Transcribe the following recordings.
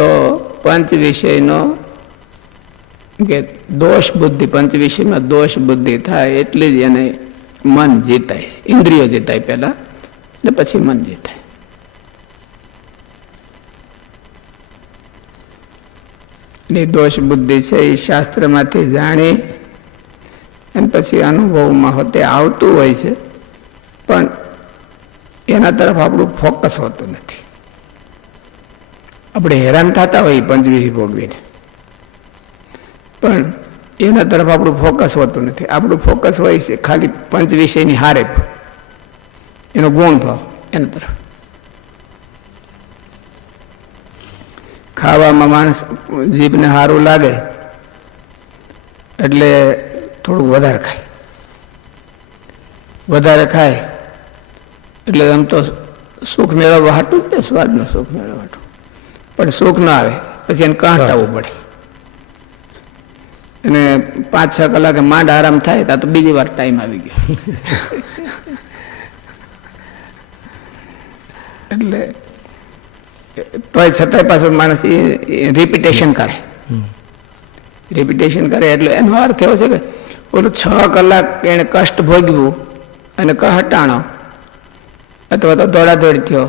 તો પંચ વિષયનો કે દોષ બુદ્ધિ, પંચ વિષયમાં દોષ બુદ્ધિ થાય એટલી જ એને મન જીતાય, ઇન્દ્રિયો જીતાય પહેલા ને પછી મન જીતાય. એ દોષ બુદ્ધિ છે એ શાસ્ત્રમાંથી જાણી અને પછી અનુભવમાં હોતે આવતું હોય છે, પણ એના તરફ આપણું ફોકસ હોતું નથી. આપણે હેરાન થતા હોય પંચવિષય ભોગવીને, પણ એના તરફ આપણું ફોકસ હોતું નથી. આપણું ફોકસ હોય છે ખાલી પંચવિષયની હારે, એનો ગુણ ભાવ એના તરફ. ખાવામાં માણસ જીભને સારું લાગે એટલે થોડુંક વધારે ખાય, વધારે ખાય એટલે આમ તો સુખ મેળવવા હાટું જ ને, સ્વાદનું સુખ મેળવવા હાટું, પણ સુખ ના આવે પછી એને કાંટાવવું પડે. અને 5-6 કલાકે માંડ આરામ થાય ત્યાં તો બીજી વાર ટાઈમ આવી ગયો. એટલે તોય છતાંય પાછું માણસ રિપીટેશન કરે, રિપીટેશન કરે એટલે એનો અર્થ એવો છે કે ઓલું 6 કલાક એને કષ્ટ ભોગવ્યું અને હટાણો અથવા તો દોડાદોડ થયો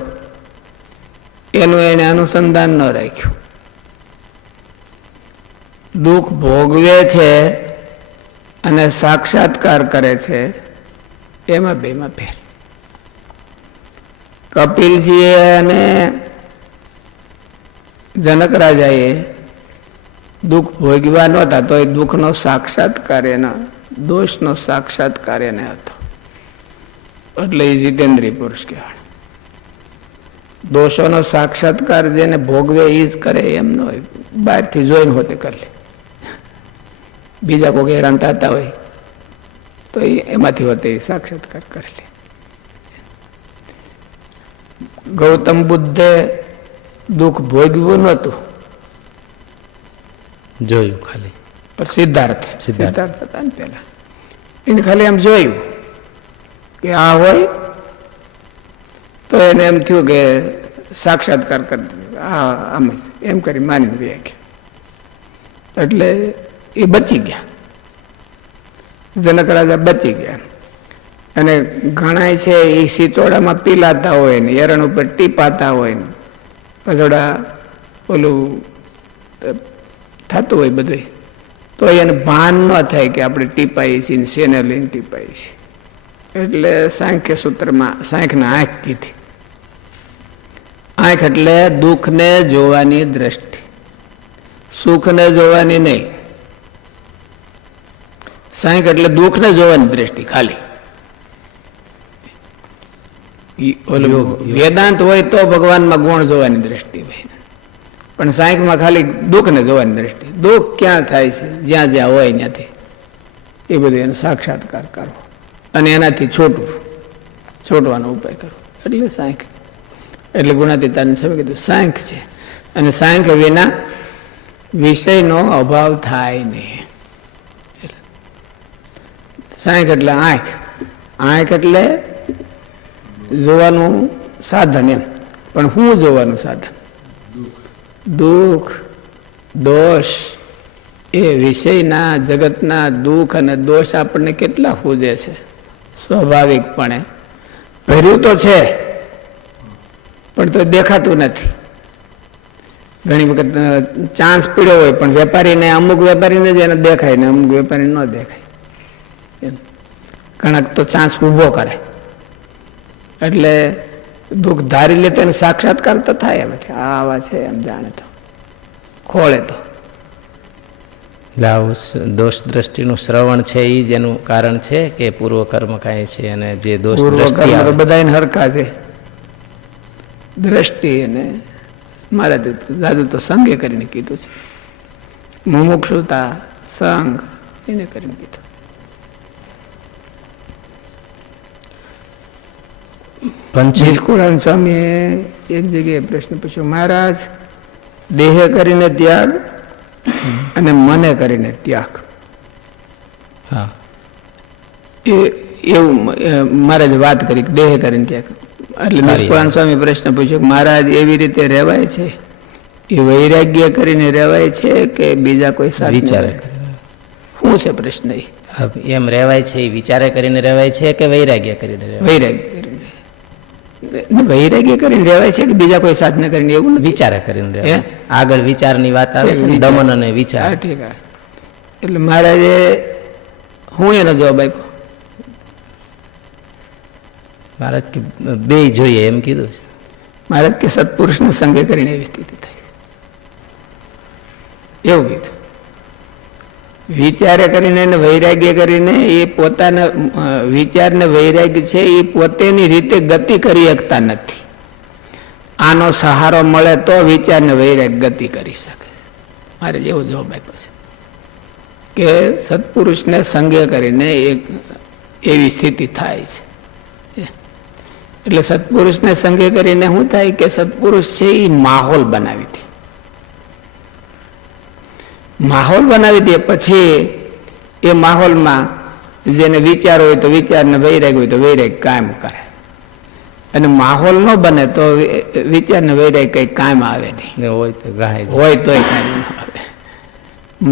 એનું એને અનુસંધાન ન રાખ્યું. દુઃખ ભોગવે છે અને સાક્ષાત્કાર કરે છે, એમાં બેમાં ફેર. કપિલજીએ અને જનક રાજાએ દુઃખ ભોગવ્યા નહોતા તો એ દુઃખનો સાક્ષાત્કાર એના, દોષનો સાક્ષાત્કાર એને હતો, એટલે એ જીતેન્દ્રિય પુરુષ કહેવાય. દોષોનો સાક્ષાત્કાર જેને ભોગવે એ જ કરે એમ ન હોય, બહારથી જોઈને હોતે કરી લે. બીજા કોઈ હેરાન થતા હોય તો એમાંથી હોતે સાક્ષાત્કાર કરી લે. ગૌતમ બુદ્ધે દુઃખ ભોગવ્યું નહોતું, જોયું ખાલી. પણ સિદ્ધાર્થ હતા ને પેલા, એને ખાલી એમ જોયું કે આ હોય તો એને એમ થયું કે સાક્ષાત્કાર કરી દીધો, આ આમ એમ કરી માનીને વ્યા, એટલે એ બચી ગયા. જનક રાજા બચી ગયા. અને ઘણા છે એ સિતોડામાં પીલાતા હોય ને એરણ ઉપર ટીપાતા હોય ને પછોડા ઓલું થતું હોય બધું, તો એને ભાન ન થાય કે આપણે ટીપાઈએ છીએ ને શેને લઈને ટીપાઈએ છીએ. એટલે સાંખ્ય સૂત્રમાં સાંખના આંખ કીધી. આંખ એટલે દુઃખને જોવાની દ્રષ્ટિ, સુખને જોવાની નહીં. સાંખ એટલે દુઃખને જોવાની દ્રષ્ટિ ખાલી. વેદાંત હોય તો ભગવાનમાં ગુણ જોવાની દ્રષ્ટિ હોય, પણ સાંખમાં ખાલી દુઃખને જોવાની દ્રષ્ટિ. દુઃખ ક્યાં થાય છે? જ્યાં જ્યાં હોય ત્યાંથી એ બધું એનો સાક્ષાત્કાર કરવો અને એનાથી છોટવાનો ઉપાય કરવો, એટલે સાંખ. એટલે ગુણાતીતાને શું કીધું? સાંખ છે. અને સાંખ વિના વિષયનો અભાવ થાય નહીં. સાંખ એટલે આંખ, આંખ એટલે જોવાનું સાધન એમ. પણ શું જોવાનું સાધન? દુઃખ, દોષ. એ વિષયના જગતના દુઃખ અને દોષ આપણને કેટલા ખૂજે છે સ્વાભાવિકપણે. ભર્યું તો છે પણ તો દેખાતું નથી. ઘણી વખત ચાન્સ પીડ્યો હોય પણ વેપારીને, અમુક વેપારીને જ એને દેખાય ને અમુક વેપારીને ન દેખાય. ઘણા તો ચાન્સ ઊભો કરે એટલે દુઃખ ધારી લે તો એને સાક્ષાત્કાર તો થાય. એમ આ આવા છે એમ જાણે તો ખોળે તો. દોષ દ્રષ્ટિનું શ્રવણ છે એ જ એનું કારણ છે કે પૂર્વ કર્મ કાંઈ છે? અને જે દોષ દ્રષ્ટિ બધાને હરખા છે દ્રષ્ટિ. અને મારે દાદુ તો સંગે કરીને કીધું છે, મુમુક્ષુતા સંગ એને કરીને કીધું. નિષ્કુળાનંદ સ્વામીએ એક જગ્યાએ પ્રશ્ન પૂછ્યો, મહારાજ દેહે કરીને ત્યાગ અને મને કરીને ત્યાગ, એવું મહારાજ વાત કરી દેહે કરીને ત્યાગ. એટલે નિષ્કુળાનંદ સ્વામી પ્રશ્ન પૂછ્યો, મહારાજ એવી રીતે રહેવાય છે? એ વૈરાગ્ય કરીને રહેવાય છે કે બીજા કોઈ સાધન વિચારે શું છે પ્રશ્ન એ? એમ રહેવાય છે એ વિચારે કરીને રહેવાય છે કે વૈરાગ્ય કરીને રહેવાય? વૈરાગ્ય કરીને વૈરાગ્ય કરીને રહેવાય છે કે બીજા કોઈ સાધન કરીને? એવું નથી. વિચારે કરીને રહેવાય છે. આગળ વિચારની વાત આવે છે ને, વિચાર. દમન અને વિચાર. હા, ઠીક. હા. એટલે મહારાજે હું એનો જવાબ આપ્યો. મહારાજ કે બે જોઈએ એમ કીધું છે. મહારાજ કે સત્પુરુષને સંગે કરીને એવી સ્થિતિ થાય એવું કીધું. વિચારે કરીને ને વૈરાગ્ય કરીને એ પોતાના વિચારને વૈરાગ્ય છે એ પોતેની રીતે ગતિ કરી શકતા નથી. આનો સહારો મળે તો વિચારને વૈરાગ્ય ગતિ કરી શકે. મારે જેવો જવાબ આપ્યો છે કે સત્પુરુષને સંગે કરીને એક એવી સ્થિતિ થાય છે. એટલે સત્પુરુષને સંગે કરીને શું થાય કે સત્પુરુષ છે એ માહોલ બનાવી દે. માહોલ બનાવી દે પછી એ માહોલમાં જેને વિચાર હોય તો વિચારને વૈરાગ હોય તો વૈરાગ કાયમ કરે. અને માહોલ ન બને તો વિચારને વૈરાગ કઈ કાયમ આવે નહીં. હોય તો ગાય હોય તોય કાયમ ન આવે.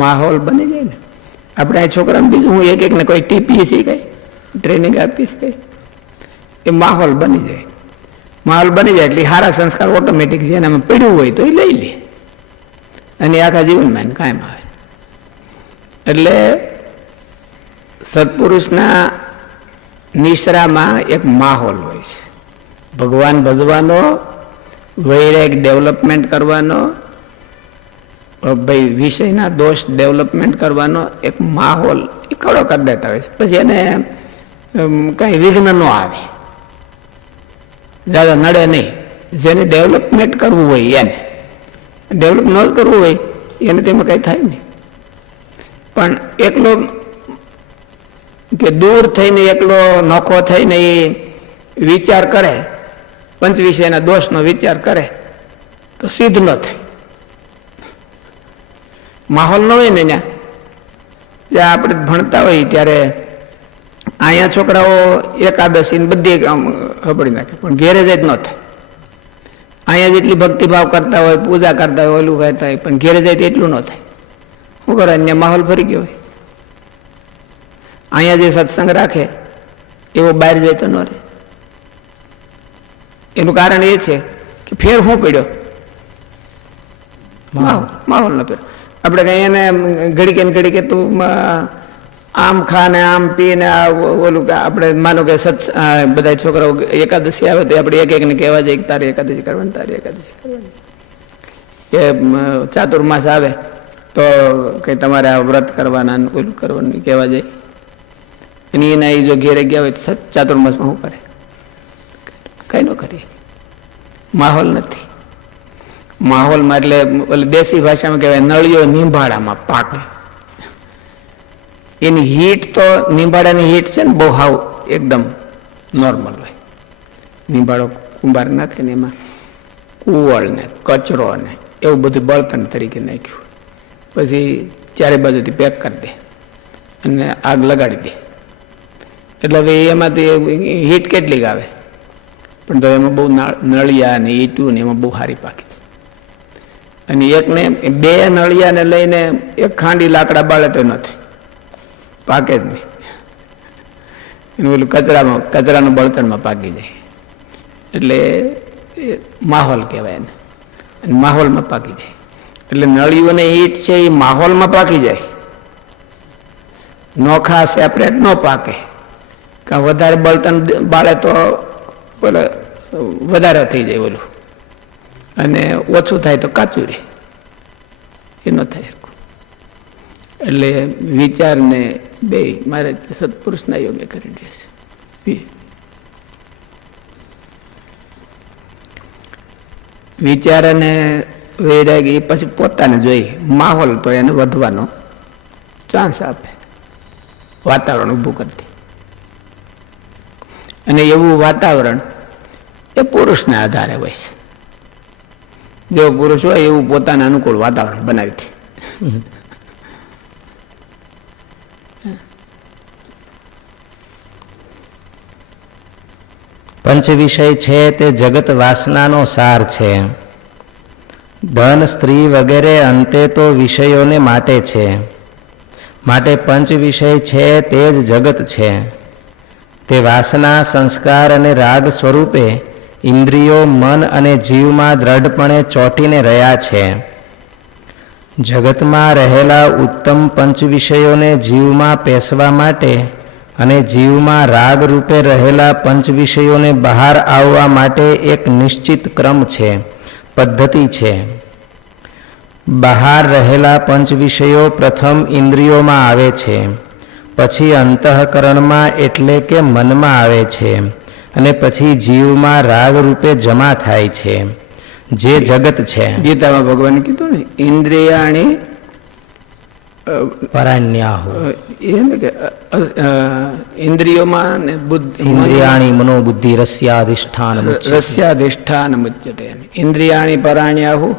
માહોલ બની જાય ને. આપણે આ છોકરાને બીજું હું એક એકને કોઈ ટીપી શીખાય, ટ્રેનિંગ આપી શકાય, એ માહોલ બની જાય. માહોલ બની જાય એટલે સારા સંસ્કાર ઓટોમેટિક જેનામાં પડ્યું હોય તો એ લઈ લે અને આખા જીવનમાં એને કાયમ આવે. એટલે સત્પુરુષના નિશ્રામાં એક માહોલ હોય છે. ભગવાન ભજવાનો, વૈરાગ ડેવલપમેન્ટ કરવાનો, ભાઈ વિષયના દોષ ડેવલપમેન્ટ કરવાનો એક માહોલ એ કડો કરી દેતા હોય છે. પછી એને કઈ વિઘ્ન ન આવે, જ્યાદા નડે નહીં. જેને ડેવલપમેન્ટ કરવું હોય એને ડેવલપ ન કરવું હોય એને તેમાં કઈ થાય નહીં. પણ એકલો કે દૂર થઈને એકલો નોખો થઈને એ વિચાર કરે, પંચ વિષયના દોષનો વિચાર કરે તો સિદ્ધ ન થાય. માહોલ ન હોય ને જ્યાં આપણે ભણતા હોય ત્યારે અહીંયા છોકરાઓ એકાદશી બધી ખબડી નાખે પણ ઘેરે જ ન થાય. અહીંયા જેટલી ભક્તિભાવ કરતા હોય, પૂજા કરતા હોય, ઓલું કરતા હોય, પણ ઘેરે જાય એટલું ન થાય. શું કરે? અન્ય માહોલ ફરી ગયો હોય. અહીંયા જે સત્સંગ રાખે એવો બહાર જાય તો ન રહે. એનું કારણ એ છે કે ફેર શું પડ્યો? માહોલ ન ફેર. આપણે કઈ એને ઘડીકે ને ઘડીકે તું આમ ખા ને આમ પી ને ઓલું આપણે માનો કે બધા છોકરાઓ એકાદશી આવે તો આપણે એક એકને કહેવા જાય તારે એકાદશી કરવાની, તારે એકાદશી કરવાની. કે ચાતુર્માસ આવે તો કે તમારે આ વ્રત કરવાના ઓલું કરવાનું કહેવા જાય. એની એના જો ઘેરે ગયા હોય તો ચાતુર્માસમાં શું કરે? કઈ ન કરીએ. માહોલ નથી. માહોલમાં એટલે દેશી ભાષામાં કહેવાય નળીઓ નીંભાળામાં પાકે. એની હીટ તો નીંબાડાની હીટ છે ને બહુ હાવ એકદમ નોર્મલ હોય. નીંબાળો કુંભાર નાખે ને એમાં કુવળ ને કચરો ને એવું બધું બળતણ તરીકે નાખ્યું. પછી ચારે બાજુથી પેક કરી દે અને આગ લગાડી દે. એટલે હવે એમાંથી હીટ કેટલીક આવે પણ તો એમાં બહુ નળિયા ને ઈટું ને એમાં બહુ સારી પાકી. અને એકને બે નળિયાને લઈને એક ખાંડી લાકડા બાળે તો નથી પાકે જ નહીં. એનું પેલું કચરાનું બળતણમાં પાકી જાય. એટલે માહોલ કહેવાય એને. અને માહોલમાં પાકી જાય. એટલે નળીઓને ઈટ છે એ માહોલમાં પાકી જાય. નોખા સેપરેટ ન પાકે. કાં વધારે બળતણ બાળે તો બોલે વધારે થઈ જાય ઓલું, અને ઓછું થાય તો કાચું રહે. એ ન થાય. એટલે વિચારને બે મારે સત્પુરુષના યોગે કરી દેશે. વિચાર અને વૈરાગ એ પછી પોતાને જોઈ માહોલ તો એને વધવાનો ચાન્સ આપે, વાતાવરણ ઊભું કરી દે. અને એવું વાતાવરણ એ પુરુષને આધારે હોય છે. જેવો પુરુષ હોય એવું પોતાના અનુકૂળ વાતાવરણ બનાવી દે. પંચ વિષય છે તે જગત વાસનાનો સાર છે. ધન, સ્ત્રી વગેરે અંતે તો વિષયોને માટે છે. માટે પંચ વિષય છે તે જ જગત છે. તે વાસના, સંસ્કાર અને રાગ સ્વરૂપે ઇન્દ્રિયો, મન અને જીવમાં દ્રઢપણે ચોંટીને રહ્યા છે. જગતમાં રહેલા ઉત્તમ પંચ વિષયોને જીવમાં પેસવા માટે અને જીવમાં રાગ રૂપે રહેલા પંચ વિષયોને બહાર આવવા માટે એક નિશ્ચિત ક્રમ છે, પદ્ધતિ છે. બહાર રહેલા પંચ વિષયો પ્રથમ ઇન્દ્રિયોમાં આવે છે, પછી અંતઃકરણમાં એટલે કે મનમાં આવે છે, અને પછી જીવમાં રાગ રૂપે જમા થાય છે, જે જગત છે. ગીતામાં ભગવાને કીધું ને, ઇન્દ્રિયાણી પરાણ્યાહુ, એને કે ઇન્દ્રિયોમાં ને બુદ્ધિ, ઇન્દ્રિયાણી મનોબુદ્ધિ રસ્યાધિષ્ઠાન રસ્યાધિષ્ઠાન મુચ્યતે. ઇન્દ્રિયાણી પરાણ્યાહુ,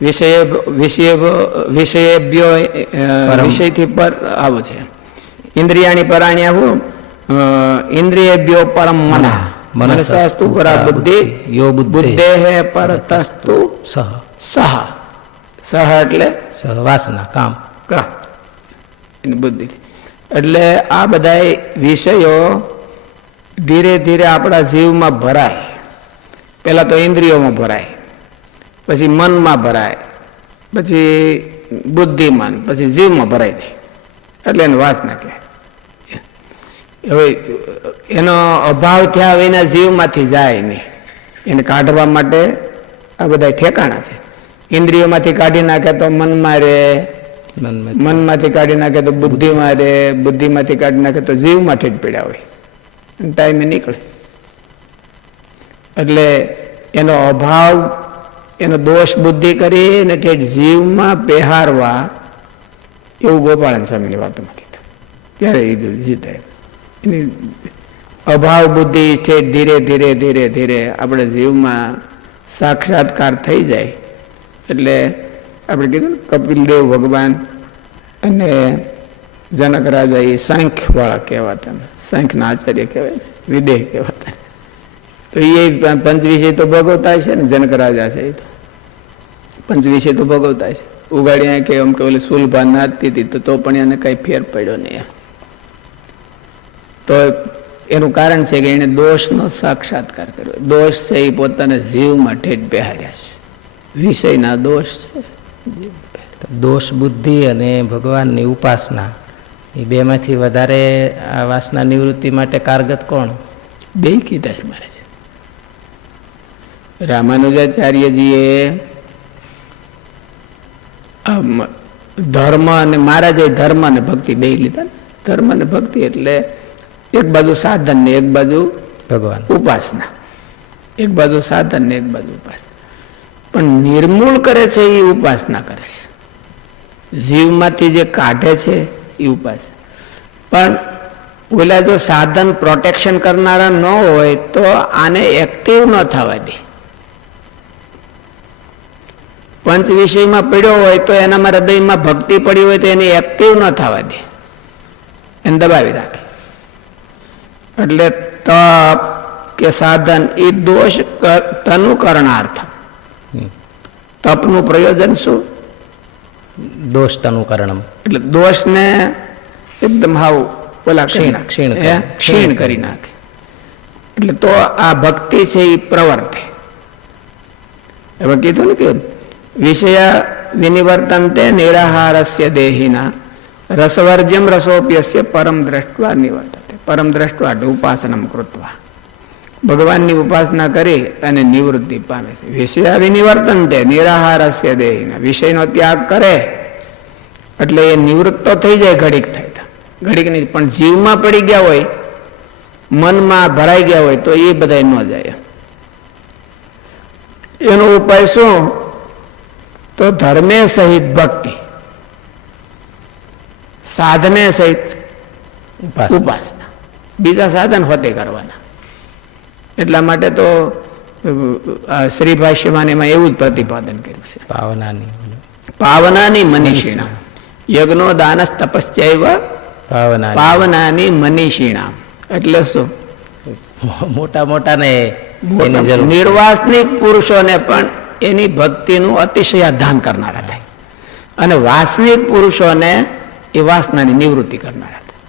વિષયેભ્યો વિષયથી પર આવે છે. ઇન્દ્રિયાણી પરાણ્યાહુ ઇન્દ્રિયેભ્યો પરમ મનઃ મનસાસ્તુ પરા બુદ્ધિ યો બુદ્ધેઃ પરતસ્તુ સહ સહ. સહ એટલે સહ વાસના, કામ. એની બુદ્ધિ. એટલે આ બધા વિષયો ધીરે ધીરે આપણા જીવમાં ભરાય. પહેલા તો ઇન્દ્રિયોમાં ભરાય, પછી મનમાં ભરાય, પછી બુદ્ધિમાં, પછી જીવમાં ભરાય જાય. એટલે એને વાસના કહે. હવે એનો અભાવ થયા વિના જીવમાંથી જાય નહીં. એને કાઢવા માટે આ બધા ઠેકાણા છે. ઇન્દ્રિયોમાંથી કાઢી નાખે તો મનમાં રહે, મનમાંથી કાઢી નાખે તો બુદ્ધિમાં રહે, બુદ્ધિમાંથી કાઢી નાખે તો જીવમાંથી જ પડ્યા હોય, ટાઈમે નીકળે. એટલે એનો અભાવ, એનો દોષ બુદ્ધિ કરી અને ઠેઠ જીવમાં બેહારવા, એવું ગોપાળન સ્વામીની વાતોમાં કીધું. ત્યારે એ જીતે. એની અભાવ બુદ્ધિ ઠેઠ ધીરે ધીરે ધીરે ધીરે આપણે જીવમાં સાક્ષાત્કાર થઈ જાય. એટલે આપણે કીધું ને, કપિલદેવ ભગવાન અને જનક રાજા એ સાંખ્યવાળા કહેવાતા, સાંખ્યના આચાર્ય કહેવાય ને, વિદેહ કહેવાતા. તો એ પંચ વિષય તો ભોગવતા છે ને, જનક રાજા છે એ તો પંચ વિષય તો ભોગવતા છે. ઉગાડી કે એમ કે ઓલી સુલભા નાચતી હતી તો પણ એને કઈ ફેર પડ્યો નહીં. તો એનું કારણ છે કે એને દોષનો સાક્ષાત્કાર કર્યો. દોષ છે એ પોતાના જીવમાં ઠેઠ બેહાર્યા છે. વિષયના દોષ છે. દોષ બુદ્ધિ અને ભગવાનની ઉપાસના, એ બેમાંથી વધારે આ વાસના નિવૃત્તિ માટે કારગત કોણ? બે કીધા છે મારે. રામાનુજાચાર્યજીએ ધર્મ અને મહારાજે ધર્મ અને ભક્તિ બે લીધા. ધર્મ અને ભક્તિ એટલે એક બાજુ સાધન ને એક બાજુ ભગવાન ઉપાસના. એક બાજુ સાધન ને એક બાજુ ઉપાસના. પણ નિર્મૂળ કરે છે એ ઉપાસના કરે છે. જીવમાંથી જે કાઢે છે એ ઉપાસના. પણ ઓલા જો સાધન પ્રોટેક્શન કરનારા ન હોય તો આને એક્ટિવ ન થવા દે. પંચ વિષયમાં પડ્યો હોય તો એનામાં હૃદયમાં ભક્તિ પડી હોય તો એને એક્ટિવ ન થવા દે, એને દબાવી રાખે. એટલે તપ કે સાધન એ દોષ તનુકરણાર્થ. તપનું પ્રયોજન શું? દોષ તનુકરણમ. એટલે દોષને એકદમ હાવ પેલા ક્ષીણ કરી નાખે. એટલે તો આ ભક્તિ છે એ પ્રવર્તે. હવે કીધું ને કે વિષય વિનિવર્તન્તે નિરાહારસ્ય દેહિના રસવર્જ્યમ રસોપ્યસ્ય પરમ દ્રષ્ટવા નિવર્તતે. પરમ દ્રષ્ટવા ઉપાસનમ કૃત્વા. ભગવાનની ઉપાસના કરી અને નિવૃત્તિ પામે છે. વિષય વિનિવર્તન્તે નિરાહારસ્ય દેહિના. વિષયનો ત્યાગ કરે એટલે એ નિવૃત્ત તો થઈ જાય ઘડીક થાય, ઘડીક નહીં. પણ જીવમાં પડી ગયા હોય, મનમાં ભરાઈ ગયા હોય તો એ બધા ન જાય. એનો ઉપાય શું? તો ધર્મે સહિત ભક્તિ, સાધને સહિત ઉપાસના. બીજા સાધન હોતે કરવાના. એટલા માટે તો શ્રી ભાષ્યમાં એમાં એવું જ પ્રતિપાદન કર્યું છે. પાવનાની મનીષિણા યજ્ઞો દાનસ તપસ્યૈવ પાવનાની મનીષિણા. એટલે શું? મોટા મોટા ને નિર્વાસનિક પુરુષોને પણ એની ભક્તિનું અતિશયાધાન કરનારા થાય. અને વાસનિક પુરુષોને એ વાસનાની નિવૃત્તિ કરનારા થાય.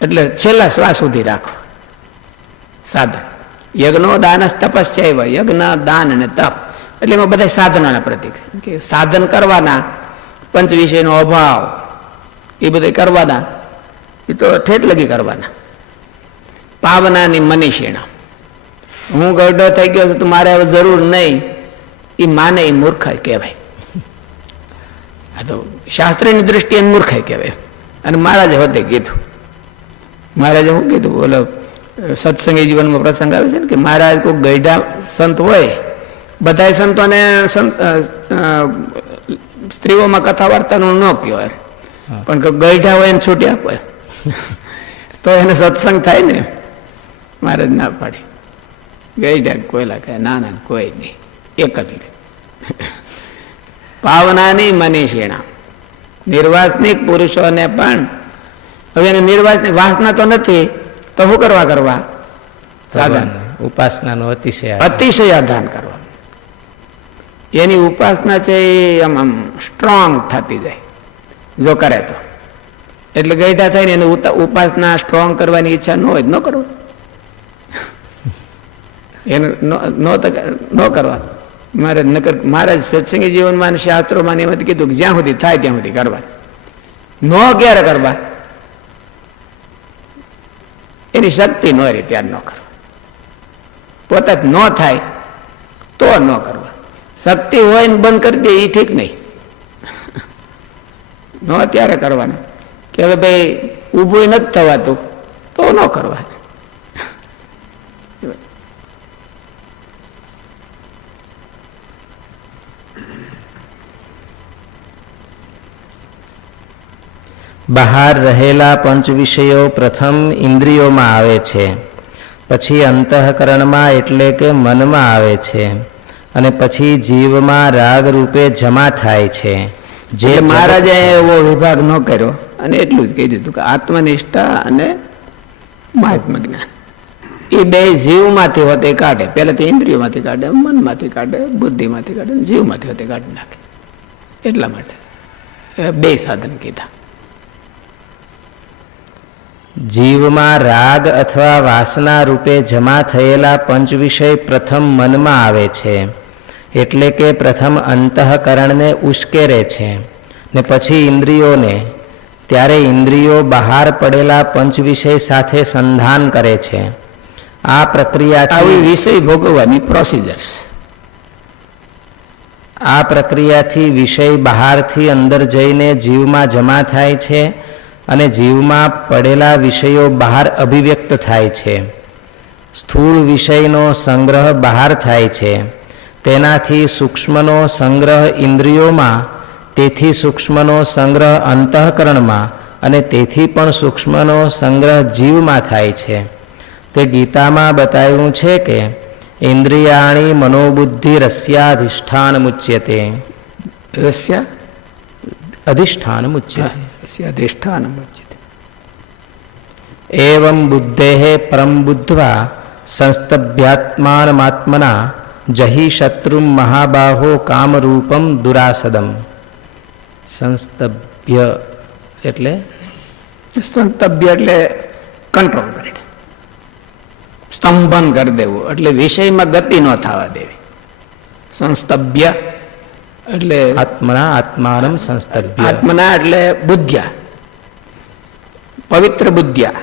એટલે છેલ્લા શ્વાસ સુધી રાખો સાધન. યજ્ઞો દાન તપસ્યા, યજ્ઞ દાન અને તપ એટલે એમાં બધા સાધનાના પ્રતીક કે સાધન કરવાના, પંચ વિષયનો અભાવ એ બધા કરવાના, એ તો ઠેઠ લગી કરવાના. પાવનાની મનીષીણા, હું ગરડો થઈ ગયો છું તો મારે હવે જરૂર નહીં, એ માને એ મૂર્ખાઈ કહેવાય. આ તો શાસ્ત્રની દ્રષ્ટિએ મૂર્ખાઈ કહેવાય. અને મહારાજે હોતે કીધું, મહારાજે શું કીધું, બોલો સત્સંગી જીવનમાં પ્રસંગ આવે છે ને કે મહારાજ કોઈ ગઈઢા સંત હોય, બધા સંતોને સ્ત્રીઓમાં કથા વાર્તાનું ન કહો, પણ ગઈઢા હોય એને છૂટી આપો તો એને સત્સંગ થાય ને. મહારાજ ના પાડી, ગઈઢા કોયલા કહે ના ના કોઈ નહીં, એક જ લે. પાવનાની મનીષીણા, નિર્વાસનિક પુરુષોને પણ હવે એને નિર્વાસનિક વાસના તો નથી તો શું કરવા સાધન ઉપાસનાનો અતિશય આધાન કરવા. એની ઉપાસના છે એ આમ સ્ટ્રોંગ થતી જાય જો કરે તો. એટલે ગઈઢા થાય ને એને ઉપાસના સ્ટ્રોંગ કરવાની ઈચ્છા ન હોય ન કરવું, એને ન કરવા. મહારાજ સત્સંગી જીવનમાં શાસ્ત્રોમાં એમાંથી કીધું કે જ્યાં સુધી થાય ત્યાં સુધી કરવા. ન ક્યારે કરવા, એની શક્તિ ન રહે ત્યારે ન કરવા. પોતે ન થાય તો ન કરવા. શક્તિ હોય ને બંધ કરી દે એ ઠીક નહીં. ન ત્યારે કરવાનું કે હવે ભાઈ ઊભું નથી થવાતું તો ન કરવા. બહાર રહેલા પંચ વિષયો પ્રથમ ઇન્દ્રિયોમાં આવે છે, પછી અંતઃકરણમાં એટલે કે મનમાં આવે છે, અને પછી જીવમાં રાગ રૂપે જમા થાય છે. જે મહારાજે એવો વિભાગ ન કર્યો અને એટલું જ કહી દીધું કે આત્મનિષ્ઠા અને મહાત્મ જ્ઞાન એ બે જીવમાંથી હોતે કાઢે. પહેલાથી ઇન્દ્રિયોમાંથી કાઢે, મનમાંથી કાઢે, બુદ્ધિમાંથી કાઢે, જીવમાંથી હોતે કાઢી નાખે. એટલા માટે બે સાધન કીધા. જીવમાં રાગ અથવા વાસના રૂપે જમા થયેલા પંચ વિષય પ્રથમ મનમાં આવે છે, એટલે કે પ્રથમ અંતઃકરણને ઉશ્કેરે છે ને પછી ઇન્દ્રિયોને. ત્યારે ઇન્દ્રિયો બહાર પડેલા પંચ વિષય સાથે સંધાન કરે છે. આ પ્રક્રિયાથી વિષય ભોગવવાની પ્રોસિજર્સ. આ પ્રક્રિયાથી વિષય બહારથી અંદર જઈને જીવમાં જમા થાય છે અને જીવમાં પડેલા વિષયો બહાર અભિવ્યક્ત થાય છે. સ્થૂળ વિષયનો સંગ્રહ બહાર થાય છે, તેનાથી સૂક્ષ્મનો સંગ્રહ ઇન્દ્રિયોમાં, તેથી સૂક્ષ્મનો સંગ્રહ અંતઃકરણમાં અને તેથી પણ સૂક્ષ્મનો સંગ્રહ જીવમાં થાય છે. તે ગીતામાં બતાવ્યું છે કે ઇન્દ્રિયાણી મનોબુદ્ધિ રસ્યાધિષ્ઠાન મુચ્યતે. રસ્યા અધિષ્ઠાન મુચ્યતે. અધિષ્ઠાન મુચ્યતે. એવં બુદ્ધેઃ પરમ બુદ્ધ્વા સંસ્તભ્યાત્માનમાત્મના જહિ શત્રુમ મહાબાહો કામરૂપમ દુરાસદમ. સંસ્તભ્ય એટલે કંટ્રોલ કરે, સ્તંભન કરી દેવું, એટલે વિષયમાં ગતિ ન થવા દેવી. સંસ્તભ્ય એટલે આત્માનમ સંસ્તભ્ય. આત્મના એટલે બુદ્ધ્યા, પવિત્ર બુદ્ધ્યા.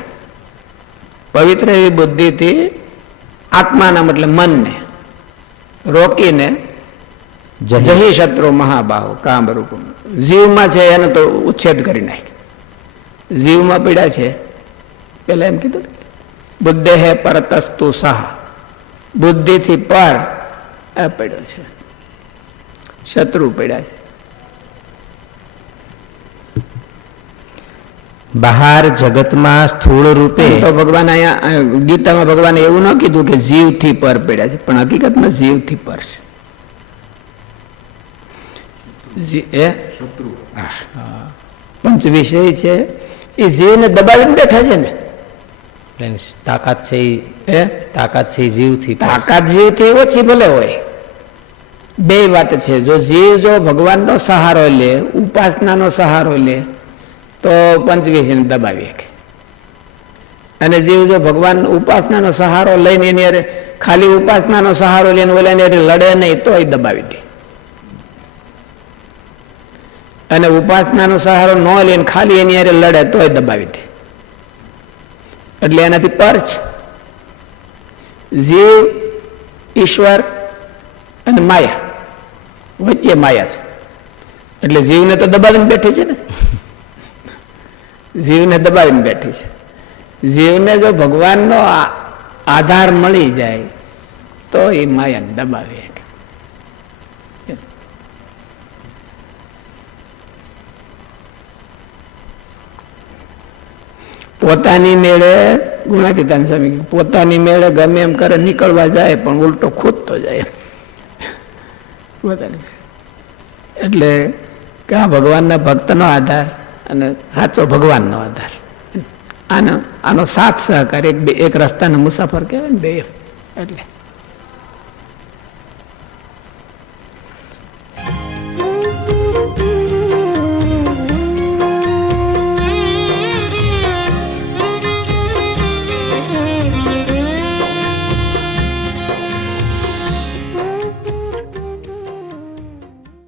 પવિત્ર એવી બુદ્ધિથી આત્માના એટલે મનને રોકીને જહી શત્રુ મહાબાહુ કામરૂપ. જીવમાં છે એને તો ઉચ્છેદ કરી નાખે. જીવમાં પીડા છે પેલા એમ કીધું બુદ્ધે હે પરતસ્તુ સહ, બુદ્ધિથી પર આ પડ્યો છે, શત્રુ પડ્યા છે. બહાર જગતમાં સ્થૂળ રૂપે તો ભગવાન અહીંયા ગીતામાં ભગવાને એવું ન કીધું કે જીવથી પર પડ્યા છે, પણ હકીકતમાં જીવથી પર છે. પંચ વિષય છે એ જીવને દબાવીને બેઠા છે ને. તાકાત છે એ જીવથી. તાકાત જીવથી ઓછી ભલે હોય, બે વાત છે. જો જીવ જો ભગવાનનો સહારો લે, ઉપાસનાનો સહારો લે, તો પંચવિષયને દબાવી શકે. અને જીવ જો ભગવાન ઉપાસનાનો સહારો લઈને એની અરે ખાલી ઉપાસનાનો સહારો લઈને ઓલાને લડે નહીં તો એ દબાવી દે. અને ઉપાસનાનો સહારો ન લઈને ખાલી એની અરે લડે તો એ દબાવી દે. એટલે એનાથી પર છે. જીવ, ઈશ્વર અને માયા, વચ્ચે માયા છે. એટલે જીવને તો દબાવીને બેઠી છે ને, જીવને દબાવીને બેઠી છે. જીવને જો ભગવાનનો આધાર મળી જાય તો એ માયાને દબાવી શકે. પોતાની મેળે ગુણાતીતાન સ્વામી પોતાની મેળે ગમે એમ કરે નીકળવા જાય પણ ઉલટો ખૂદતો જાય પોતાની. એટલે કે આ ભગવાનના ભક્તનો આધાર અને સાચો ભગવાનનો આધાર, આનો સાથ સહકાર એક રસ્તાના મુસાફર કહેવાય ને બે. એટલે